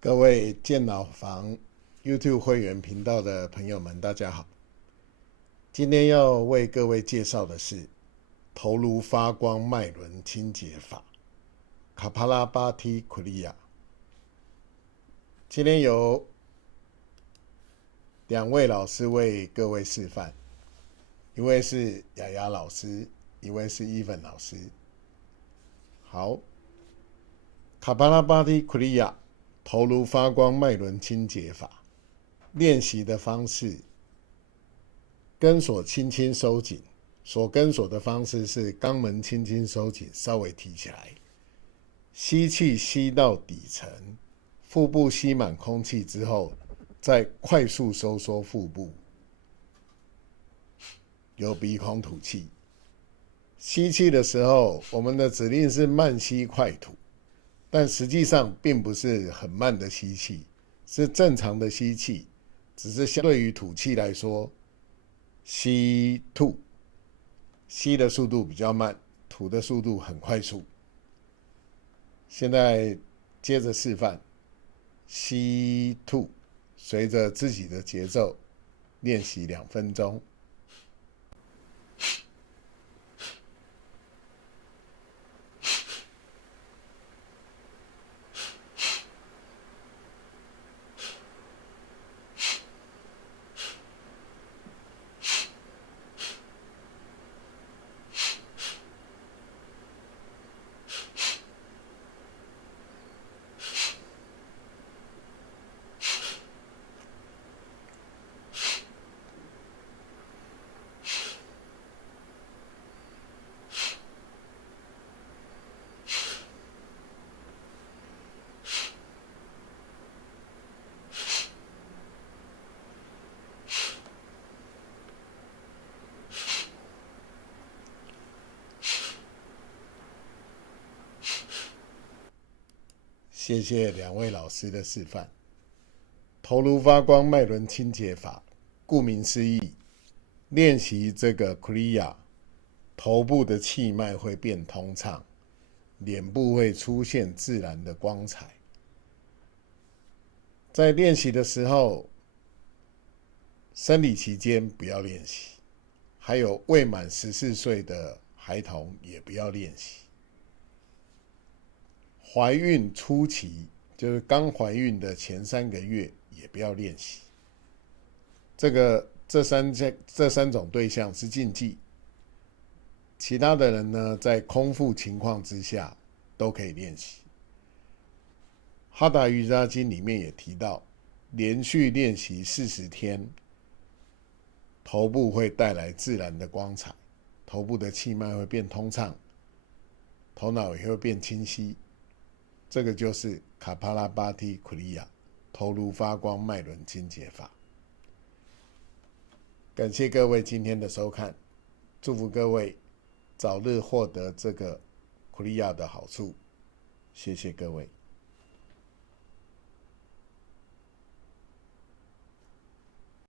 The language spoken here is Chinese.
各位健脑房 YouTube 会员频道的朋友们，大家好。今天要为各位介绍的是头颅发光脉轮清洁法卡帕拉巴提库利亚。今天由两位老师为各位示范，一位是雅雅老师，一位是伊文老师。好，卡帕拉巴提库利亚头颅发光脉轮清洁法练习的方式，根锁轻轻收紧，跟锁的方式是肛门轻轻收紧，稍微提起来，吸气吸到底层，腹部吸满空气之后，再快速收缩腹部，由鼻孔吐气。吸气的时候，我们的指令是慢吸快吐，但实际上并不是很慢的吸气，是正常的吸气，只是相对于吐气来说，吸吐，吸的速度比较慢，吐的速度很快速。现在接着示范，吸吐，随着自己的节奏练习2分钟。谢谢两位老师的示范。头颅发光脉轮清洁法，顾名思义，练习这个 Kriya， 头部的气脉会变通畅，脸部会出现自然的光彩。在练习的时候，生理期间不要练习，还有未满14岁的孩童也不要练习。怀孕初期，就是刚怀孕的前3个月，也不要练习。这三种对象是禁忌，其他的人呢，在空腹情况之下都可以练习。哈达瑜伽经里面也提到，连续练习40天，头部会带来自然的光彩，头部的气脉会变通畅，头脑也会变清晰。这个就是卡帕拉巴提库利亚头颅发光脉轮清洁法。感谢各位今天的收看，祝福各位早日获得这个库利亚的好处。谢谢各位。